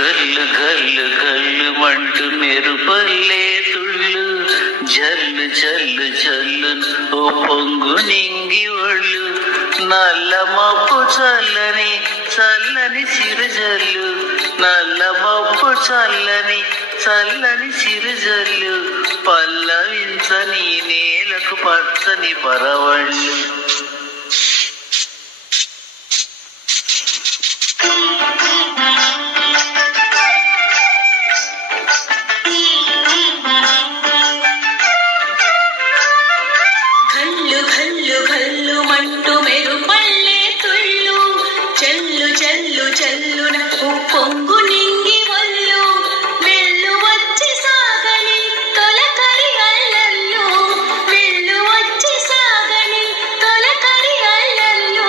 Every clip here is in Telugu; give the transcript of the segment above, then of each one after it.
గల్లు గల్లు గల్లు మంటూ మెరుపల్లే తుళ్ళు జల్లు జల్లు జల్లు ఓ పొంగు నింగి ఒళ్ళు నల్ల మబ్బు చల్లని చల్లని చిరుజల్లు నల్ల మబ్బు చల్లని చల్లని చిరుజల్లు పల్లవించని నేలకు పచ్చని పరవళ్ళు. చెల్లున పొంగు నింగి ఒళ్ళు వెళ్ళు వచ్చి సాగని తొలకరి అల్లల్లో వెళ్ళు వచ్చి సాగని తొలకరి అల్లల్లో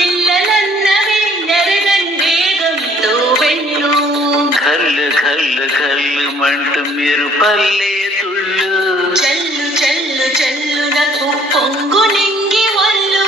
ఎల్లలన్నవే నెరగని వేగంతో వెళ్ళు. కల్లు కల్లు కల్లు మంటూ మెరుపల్లే తుళ్ళు చెల్లు చెల్లు చెల్లున పొంగు నింగి ఒళ్ళు.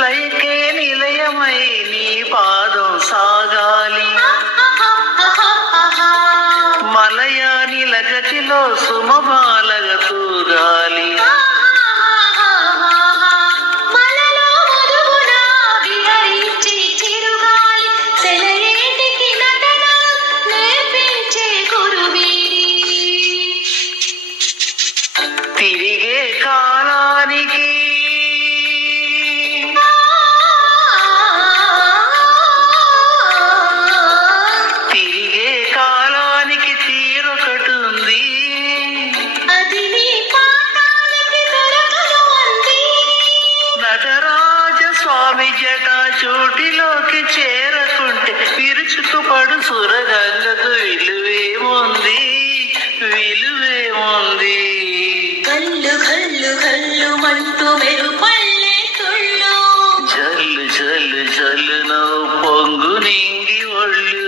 లయకే నిలయమై నీ పాదం సాగాలి మలయాని లగతిలో సుమబాలగ తూగాలి. తిరిగే కాలానికి తీరొకటుంది అది నీ పాదానికి దొరకదు అంది. నటరాజ స్వామి జటా చోటిలోకి చేరకుంటే విరుచుకుపడు సురగంగకు విలువేముంది విలువేముంది. గల్లు గల్లు గల్లు మంటూ మెరుపల్లే తుళ్ళు జల్లు జల్లు జల్లు నవ్వు పొంగు నింగి ఒళ్ళు.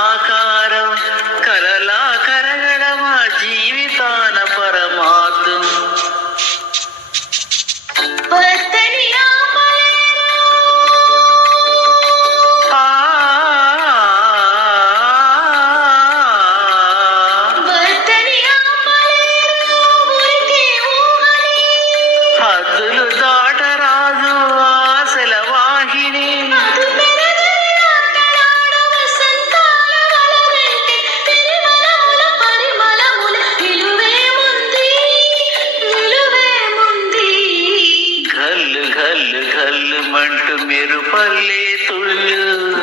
ఆకారం కలలా కరగడం జీవితాన పరమార్థం. హద్దులు దాటరాజు ఆశల వాహిని గల్లు మంటూ మెరుపల్లే తుళ్ళు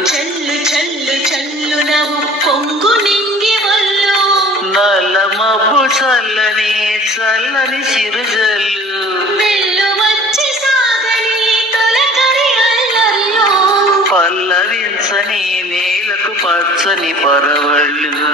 చెల్లు చెల్లు చెల్లు నవ్వు పొంగు నింగి ఒళ్ళు నల్ల మబ్బు చల్లని చల్లని చిరుజల్లు వెళ్ళు వచ్చి సాగని తొలకరి అల్లల్లో పల్లవించని నేలకు పచ్చని పరవళ్ళు.